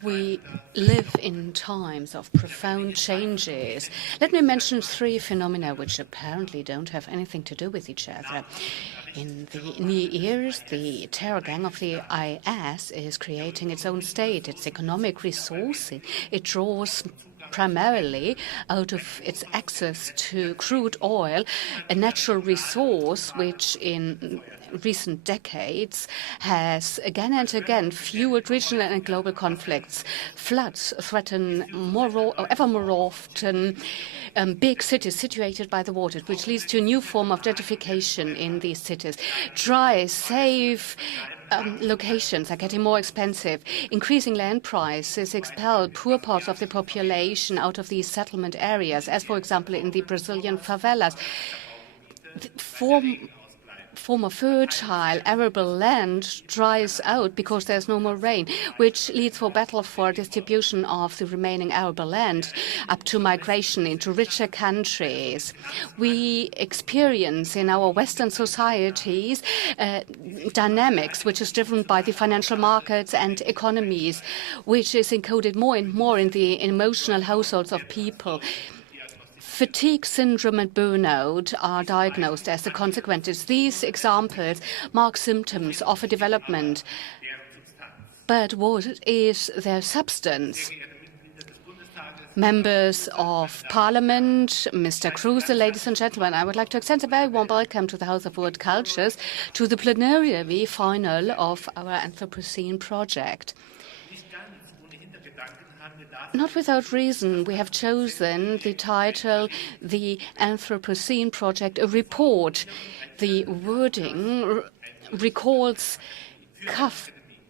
We live in times of profound changes. Let me mention three phenomena which apparently don't have anything to do with each other. In the near years, the terror gang of the IS is creating its own state, its economic resources. It draws primarily out of its access to crude oil, a natural resource which in recent decades has again and again fueled regional and global conflicts. Floods threaten ever more often big cities situated by the water, which leads to a new form of gentrification in these cities. Dry, safe locations are getting more expensive. Increasing land prices expel poor parts of the population out of these settlement areas, as, for example, in the Brazilian favelas. Former fertile, arable land dries out because there's no more rain, which leads for battle for distribution of the remaining arable land up to migration into richer countries. We experience in our Western societies dynamics which is driven by the financial markets and economies, which is encoded more and more in the emotional households of people. Fatigue syndrome and burnout are diagnosed as the consequences. These examples mark symptoms of a development. But what is their substance? Members of Parliament, Mr. Kruse, ladies and gentlemen, I would like to extend a very warm welcome to the House of World Cultures, to the plenary final of our Anthropocene project. Not without reason, we have chosen the title, The Anthropocene Project, a report. The wording recalls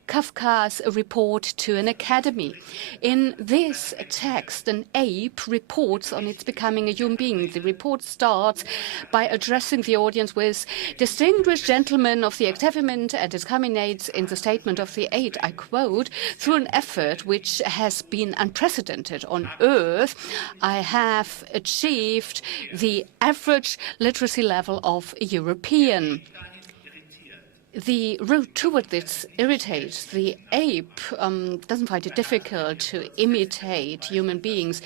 Kafka's report to an academy. In this text, an ape reports on its becoming a human being. The report starts by addressing the audience with distinguished gentlemen of the experiment, and it culminates in the statement of the ape. I quote, "Through an effort which has been unprecedented on Earth, I have achieved the average literacy level of a European." The route toward this irritates. The ape doesn't find it difficult to imitate human beings.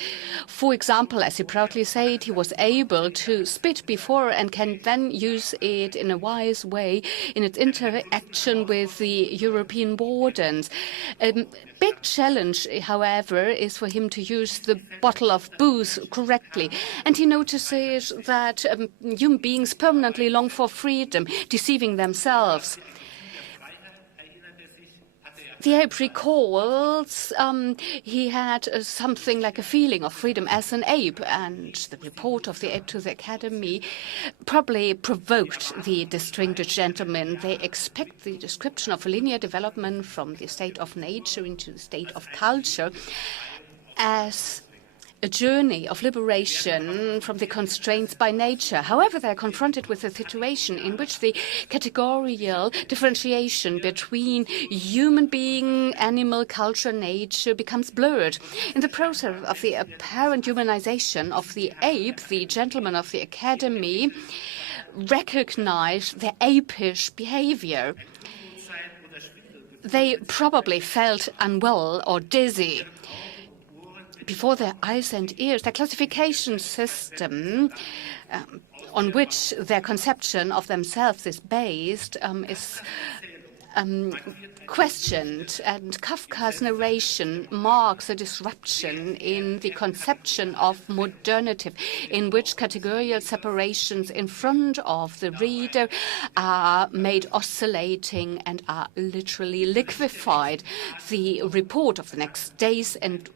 For example, as he proudly said, he was able to spit before and can then use it in a wise way in its interaction with the European wardens. Big challenge, however, is for him to use the bottle of booze correctly. And he notices that human beings permanently long for freedom, deceiving themselves. The ape recalls he had something like a feeling of freedom as an ape, and the report of the ape to the academy probably provoked the distinguished gentlemen. They expect the description of a linear development from the state of nature into the state of culture as a journey of liberation from the constraints by nature. However, they're confronted with a situation in which the categorical differentiation between human being, animal, culture, nature becomes blurred. In the process of the apparent humanization of the ape, the gentlemen of the academy recognize their apish behavior. They probably felt unwell or dizzy. Before their eyes and ears, their classification system on which their conception of themselves is based is questioned, and Kafka's narration marks a disruption in the conception of modernity, in which categorical separations in front of the reader are made oscillating and are literally liquefied. The report of the next days and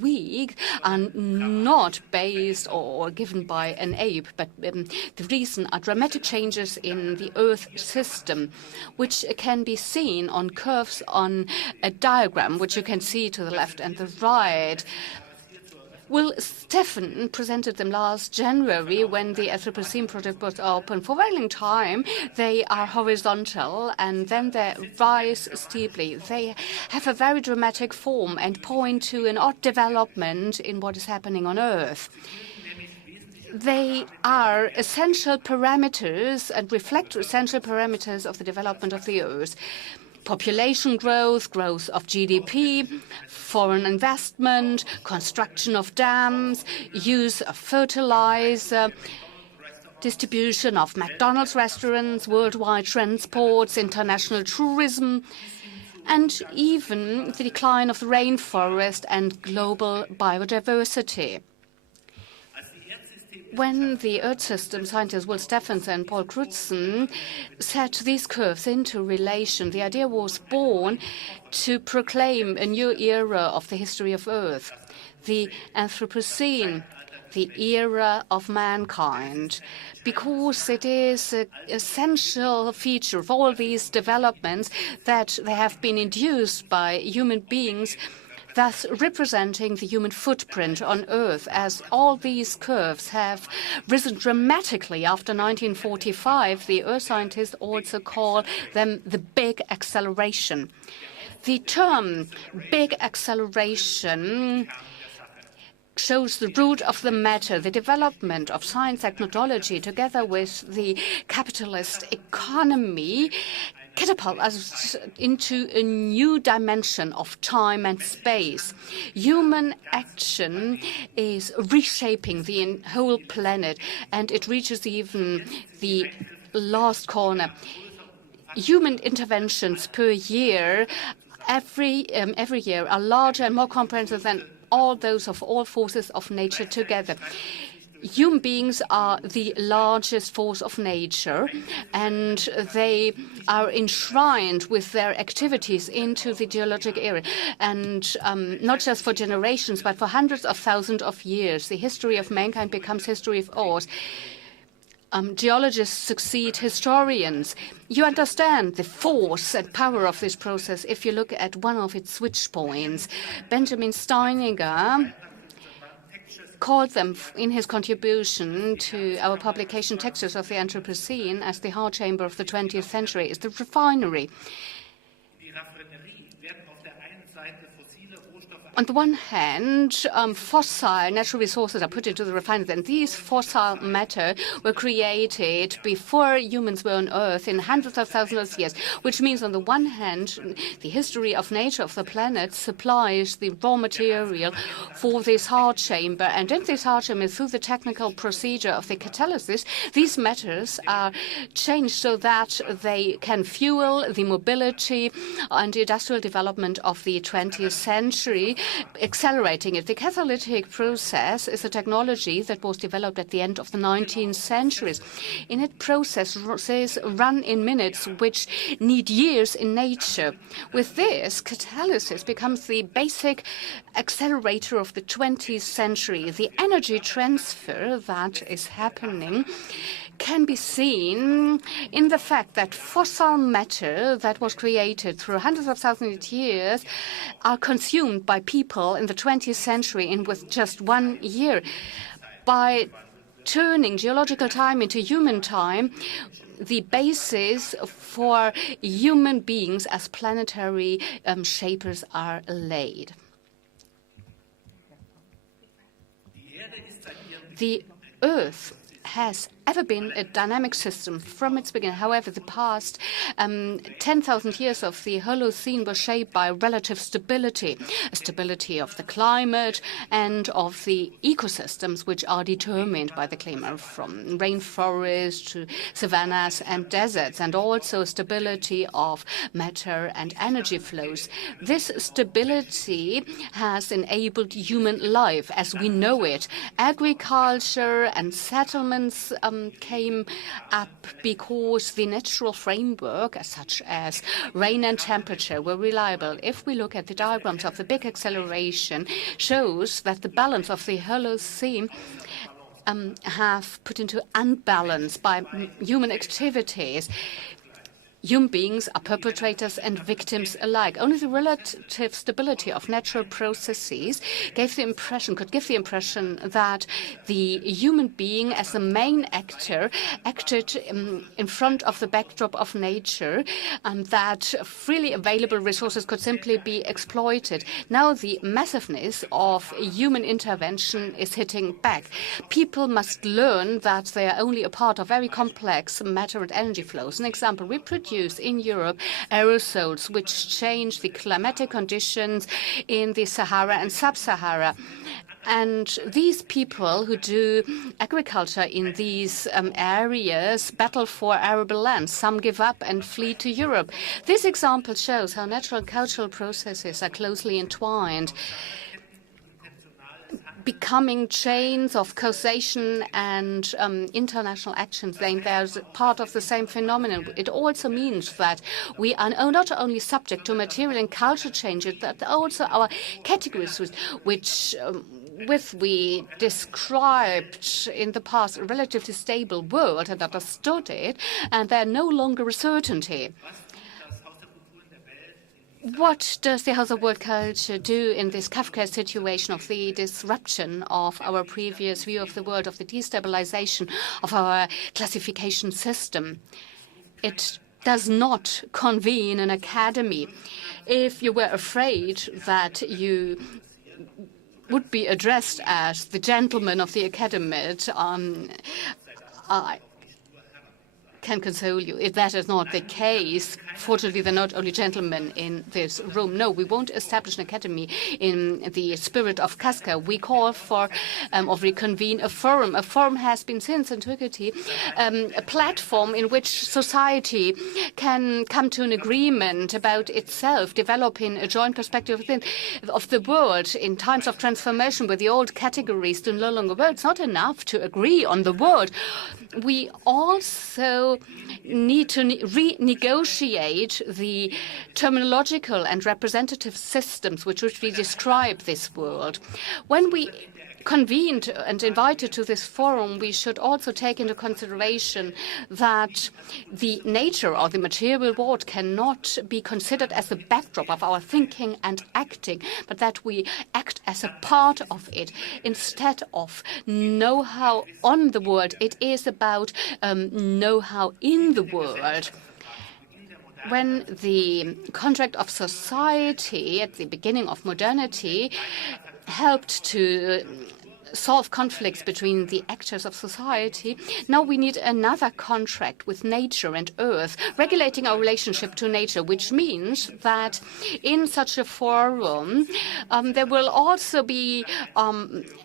week are not based or given by an ape, but the reason are dramatic changes in the Earth system, which can be seen on curves on a diagram, which you can see to the left and the right. Will Stefan presented them last January when the Anthropocene project was open. For a very long time, they are horizontal and then they rise steeply. They have a very dramatic form and point to an odd development in what is happening on Earth. They are essential parameters and reflect essential parameters of the development of the Earth. population growth, growth of GDP, foreign investment, construction of dams, use of fertilizer, distribution of McDonald's restaurants, worldwide transports, international tourism, and even the decline of the rainforest and global biodiversity. When the Earth system scientists Will Stephenson and Paul Crutzen set these curves into relation, the idea was born to proclaim a new era of the history of Earth, the Anthropocene, the era of mankind, because it is an essential feature of all these developments that they have been induced by human beings, thus representing the human footprint on Earth, as all these curves have risen dramatically after 1945. The Earth scientists also call them the big acceleration. The term big acceleration shows the root of the matter, the development of science technology together with the capitalist economy catapult us into a new dimension of time and space. Human action is reshaping the whole planet, and it reaches even the last corner. Human interventions per year, every year, are larger and more comprehensive than all those of all forces of nature together. Human beings are the largest force of nature, and they are enshrined with their activities into the geologic era, and not just for generations, but for hundreds of thousands of years. The history of mankind becomes history of ours. Geologists succeed historians. You understand the force and power of this process if you look at one of its switch points. Benjamin Steininger called them in his contribution to our publication Textures of the Anthropocene as the heart chamber of the 20th century is the refinery. On the one hand, fossil natural resources are put into the refinery, and these fossil matter were created before humans were on Earth in hundreds of thousands of years, which means on the one hand, the history of nature of the planet supplies the raw material for this heart chamber, and in this heart chamber, through the technical procedure of the catalysis, these matters are changed so that they can fuel the mobility and industrial development of the 20th century, accelerating it. The catalytic process is a technology that was developed at the end of the 19th century. In it, processes run in minutes, which need years in nature. With this, catalysis becomes the basic accelerator of the 20th century. The energy transfer that is happening can be seen in the fact that fossil matter that was created through hundreds of thousands of years are consumed by people in the 20th century in with just 1 year. By turning geological time into human time, the basis for human beings as planetary shapers are laid. The Earth has ever been a dynamic system from its beginning. However, the past 10,000 years of the Holocene were shaped by relative stability, a stability of the climate and of the ecosystems which are determined by the climate, from rainforests to savannas and deserts, and also stability of matter and energy flows. This stability has enabled human life as we know it. Agriculture and settlements came up because the natural framework, such as rain and temperature, were reliable. If we look at the diagrams of the big acceleration, shows that the balance of the Holocene have put into unbalance by human activities. Human beings are perpetrators and victims alike. Only the relative stability of natural processes could give the impression that the human being as the main actor acted in front of the backdrop of nature, and that freely available resources could simply be exploited. Now the massiveness of human intervention is hitting back. People must learn that they are only a part of very complex matter and energy flows. An example, we produce produce in Europe aerosols which change the climatic conditions in the Sahara and Sub-Sahara. And these people who do agriculture in these areas battle for arable land. Some give up and flee to Europe. This example shows how natural and cultural processes are closely entwined, becoming chains of causation and international actions. They're part of the same phenomenon. It also means that we are not only subject to material and cultural changes, but also our categories, which we described in the past a relatively stable world and understood it, and they're no longer a certainty. What does the House of World Culture do in this Kafka situation of the disruption of our previous view of the world, of the destabilization of our classification system? It does not convene an academy. If you were afraid that you would be addressed as the gentleman of the academy, I can console you. If that is not the case, fortunately, they're not only gentlemen in this room. No, we won't establish an academy in the spirit of Kafka. We call for or reconvene a forum. A forum has been since antiquity a platform in which society can come to an agreement about itself, developing a joint perspective of the world in times of transformation where the old categories do no longer work. It's not enough to agree on the world. We also need to renegotiate the terminological and representative systems which we describe this world. When we convened and invited to this forum, we should also take into consideration that the nature or the material world cannot be considered as the backdrop of our thinking and acting, but that we act as a part of it. Instead of know-how on the world, it is about know-how in the world. When the contract of society at the beginning of modernity helped to solve conflicts between the actors of society, now we need another contract with nature and earth, regulating our relationship to nature, which means that in such a forum there will also be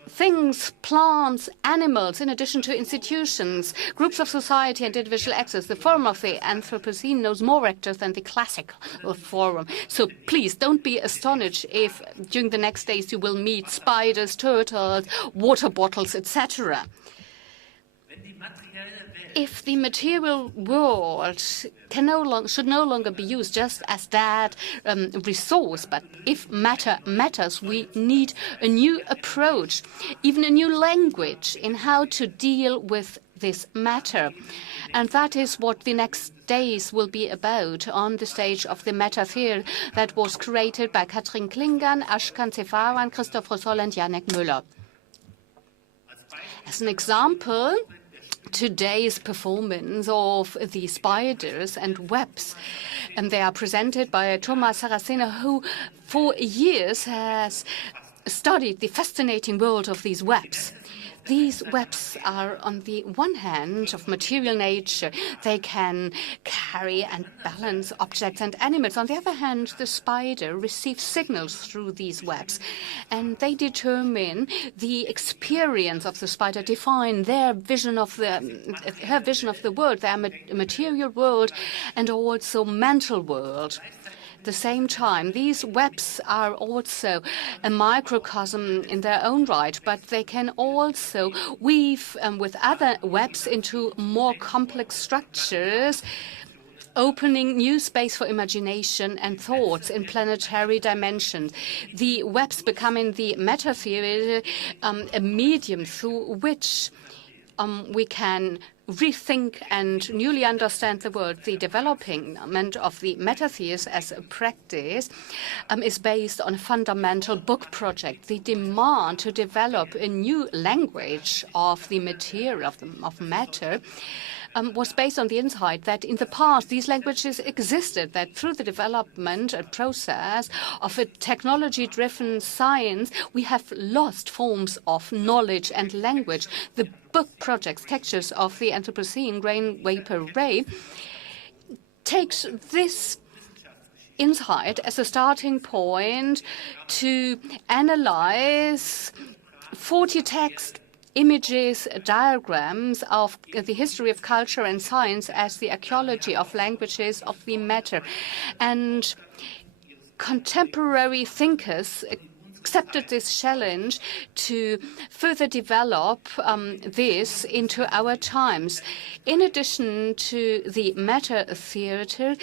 things, plants, animals, in addition to institutions, groups of society and individual actors. The forum of the Anthropocene knows more actors than the classical forum. So please don't be astonished if during the next days you will meet spiders, turtles, water bottles, etc. If the material world should no longer be used just as that resource, but if matter matters, we need a new approach, even a new language in how to deal with this matter. And that is what the next days will be about on the stage of the Matter Theater that was created by Katrin Klingan, Ashkan Sefaran, Christoph Rossol and Janek Müller. As an example, today's performance of the spiders and webs. And they are presented by Thomas Saracena, who for years has studied the fascinating world of these webs. These webs are, on the one hand, of material nature. They can carry and balance objects and animals. On the other hand, the spider receives signals through these webs, and they determine the experience of the spider, define their vision of her vision of the world, their material world, and also mental world. At the same time, these webs are also a microcosm in their own right, but they can also weave with other webs into more complex structures, opening new space for imagination and thoughts in planetary dimensions. The webs becoming the matter theory, a medium through which we can rethink and newly understand the world. The development of the metathesis as a practice is based on a fundamental book project. The demand to develop a new language of the material, of matter, was based on the insight that in the past these languages existed, that through the development and process of a technology-driven science, we have lost forms of knowledge and language. The book projects, textures of the Anthropocene, grain, vapor, ray, takes this insight as a starting point to analyze 40 text images, diagrams of the history of culture and science as the archaeology of languages of the matter. And contemporary thinkers accepted this challenge to further develop this into our times. In addition to the matter theater,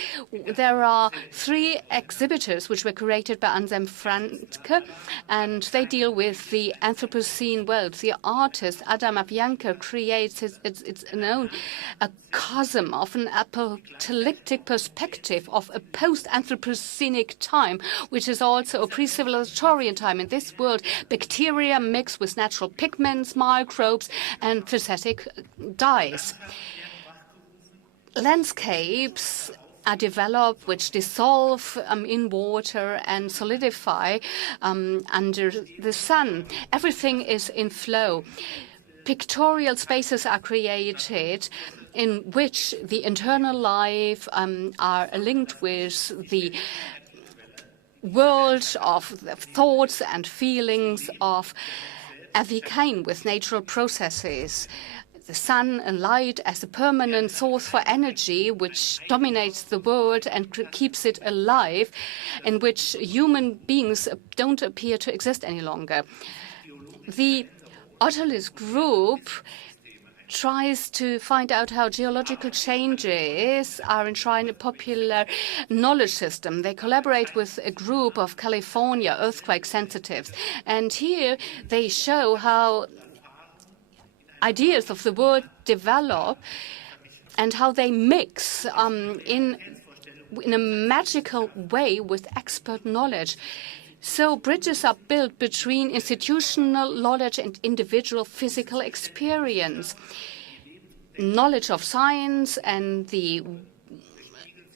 there are 3 exhibitors which were created by Anselm Franke, and they deal with the Anthropocene world. The artist Adam Avianca creates its own a cosm of an apocalyptic perspective of a post-Anthropocenic time, which is also a pre-civilizatorian time. In this world, bacteria mix with natural pigments, microbes, and synthetic dyes. Landscapes are developed which dissolve in water and solidify under the sun. Everything is in flow. Pictorial spaces are created in which the internal life are linked with the world of the thoughts and feelings of every kind with natural processes. The sun and light as a permanent source for energy which dominates the world and keeps it alive, in which human beings don't appear to exist any longer. The Autolus group tries to find out how geological changes are enshrined in a popular knowledge system. They collaborate with a group of California earthquake sensitives. And here they show how ideas of the world develop and how they mix in a magical way with expert knowledge. So bridges are built between institutional knowledge and individual physical experience. Knowledge of science and the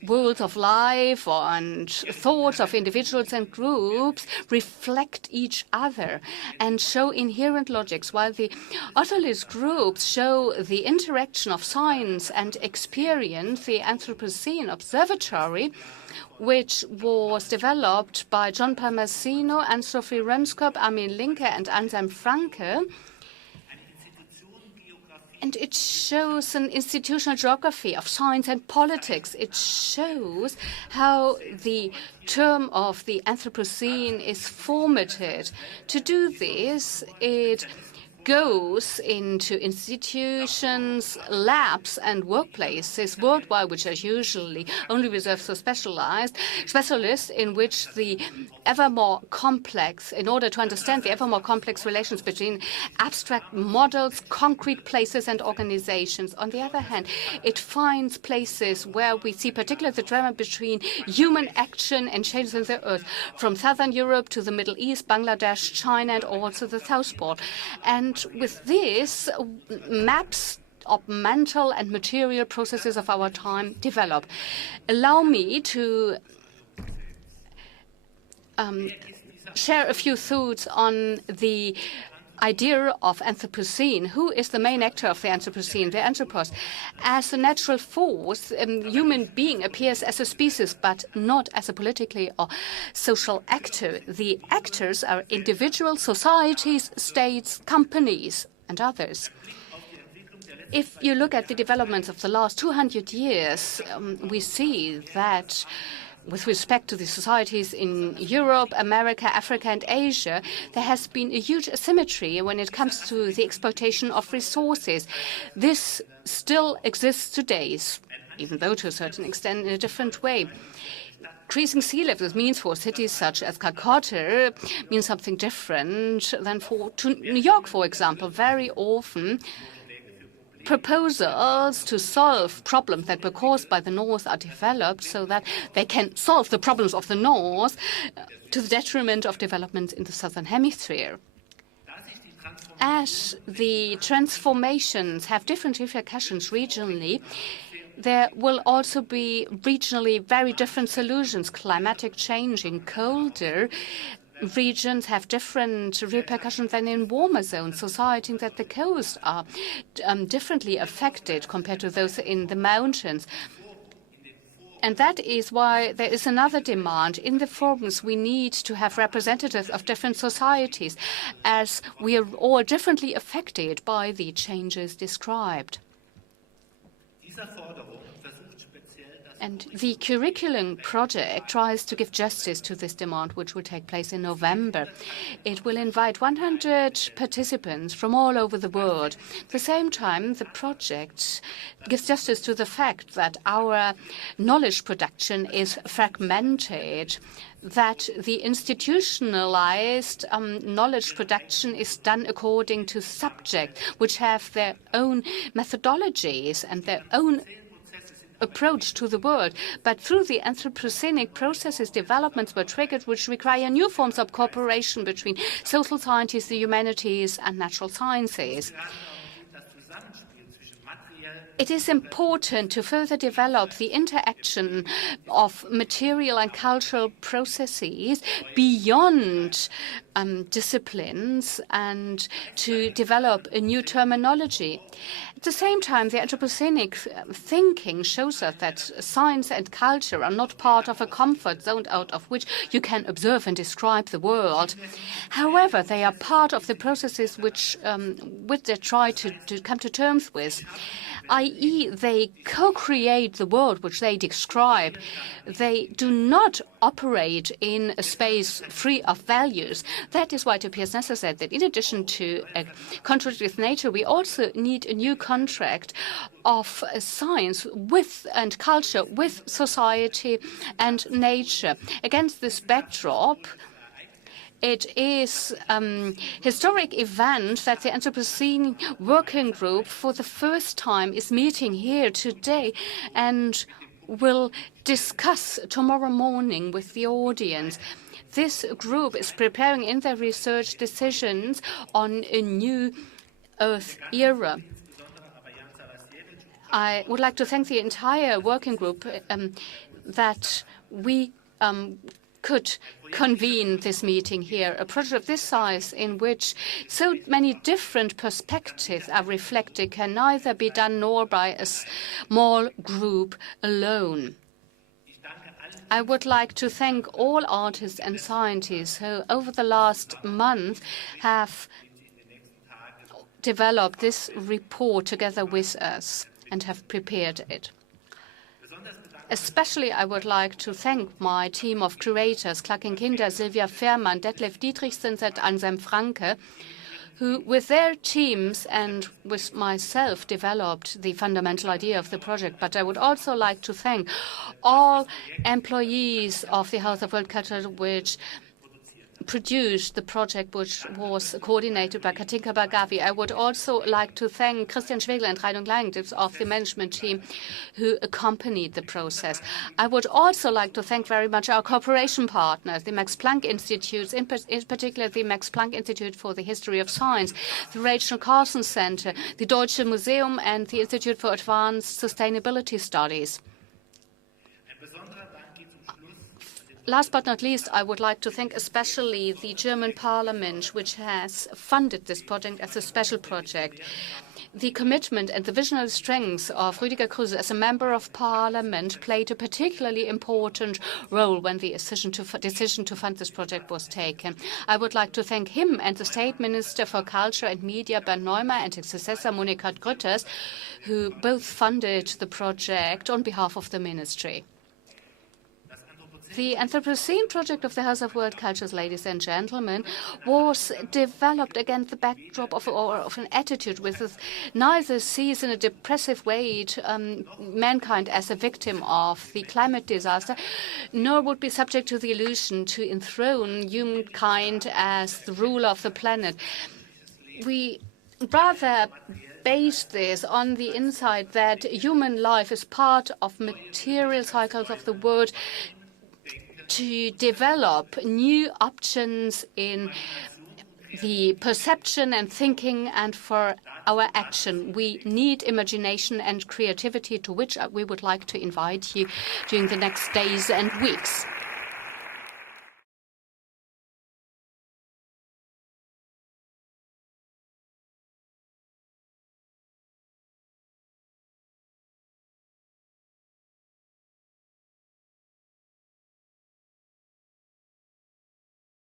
world of life and thoughts of individuals and groups reflect each other and show inherent logics, while the Autolus groups show the interaction of science and experience. The Anthropocene Observatory, which was developed by John Palmasino, Anne-Sophie Rönskop, Armin Linke, and Anselm Franke. And it shows an institutional geography of science and politics. It shows how the term of the Anthropocene is formatted. To do this, it goes into institutions, labs, and workplaces worldwide, which are usually only reserved for specialists, in which the ever more complex, in order to understand the ever more complex relations between abstract models, concrete places, and organizations. On the other hand, it finds places where we see particularly the drama between human action and changes in the earth, from southern Europe to the Middle East, Bangladesh, China, and also the South Pole. And with this, maps of mental and material processes of our time develop. Allow me to share a few thoughts on the idea of Anthropocene. Who is the main actor of the Anthropocene? The Anthropos. As a natural force, human being appears as a species, but not as a politically or social actor. The actors are individual societies, states, companies, and others. If you look at the developments of the last 200 years, we see that with respect to the societies in Europe, America, Africa, and Asia, there has been a huge asymmetry when it comes to the exploitation of resources. This still exists today, even though to a certain extent in a different way. Increasing sea levels means for cities such as Calcutta means something different than to New York, for example. Very often, proposals to solve problems that were caused by the North are developed so that they can solve the problems of the North to the detriment of developments in the Southern Hemisphere. As the transformations have different repercussions regionally, there will also be regionally very different solutions. Climatic change in colder regions have different repercussions than in warmer zones. Societies at the coast are differently affected compared to those in the mountains. And that is why there is another demand. In the forums, we need to have representatives of different societies, as we are all differently affected by the changes described. And the curriculum project tries to give justice to this demand, which will take place in November. It will invite 100 participants from all over the world. At the same time, the project gives justice to the fact that our knowledge production is fragmented, that the institutionalized knowledge production is done according to subjects, which have their own methodologies and their own approach to the world. But through the Anthropocenic processes, developments were triggered which require new forms of cooperation between social sciences, the humanities, and natural sciences. It is important to further develop the interaction of material and cultural processes beyond disciplines and to develop a new terminology. At the same time, the Anthropocenic thinking shows us that science and culture are not part of a comfort zone out of which you can observe and describe the world. However, they are part of the processes which they try to come to terms with, i.e. they co-create the world which they describe. They do not operate in a space free of values. That is why it appears necessary that in addition to a contract with nature, we also need a new contract of science with and culture with society and nature. Against this backdrop, it is a historic event that the Anthropocene Working Group for the first time is meeting here today and will discuss tomorrow morning with the audience. This group is preparing in their research decisions on a new Earth era. I would like to thank the entire working group that we could convene this meeting here, a project of this size in which so many different perspectives are reflected can neither be done nor by a small group alone. I would like to thank all artists and scientists who over the last month have developed this report together with us and have prepared it. Especially, I would like to thank my team of curators, Klakin Kinder, Silvia Fehrmann, Detlef Dietrichsens, and Anselm Franke, who, with their teams and with myself, developed the fundamental idea of the project. But I would also like to thank all employees of the House of World Culture which produced the project, which was coordinated by Katinka Bagavi. I would also like to thank Christian Schwegler and Reinhold Langenditz of the management team who accompanied the process. I would also like to thank very much our cooperation partners, the Max Planck Institutes, in particular the Max Planck Institute for the History of Science, the Rachel Carson Center, the Deutsche Museum, and the Institute for Advanced Sustainability Studies. Last but not least, I would like to thank especially the German Parliament, which has funded this project as a special project. The commitment and the visionary strength of Rüdiger Kruse as a member of Parliament played a particularly important role when the decision to fund this project was taken. I would like to thank him and the State Minister for Culture and Media, Bernd Neumann, and his successor, Monika Grütters, who both funded the project on behalf of the ministry. The Anthropocene project of the House of World Cultures, ladies and gentlemen, was developed against the backdrop of an attitude which neither sees in a depressive way mankind as a victim of the climate disaster, nor would be subject to the illusion to enthrone humankind as the ruler of the planet. We rather base this on the insight that human life is part of material cycles of the world, to develop new options in the perception and thinking and for our action. We need imagination and creativity, to which we would like to invite you during the next days and weeks.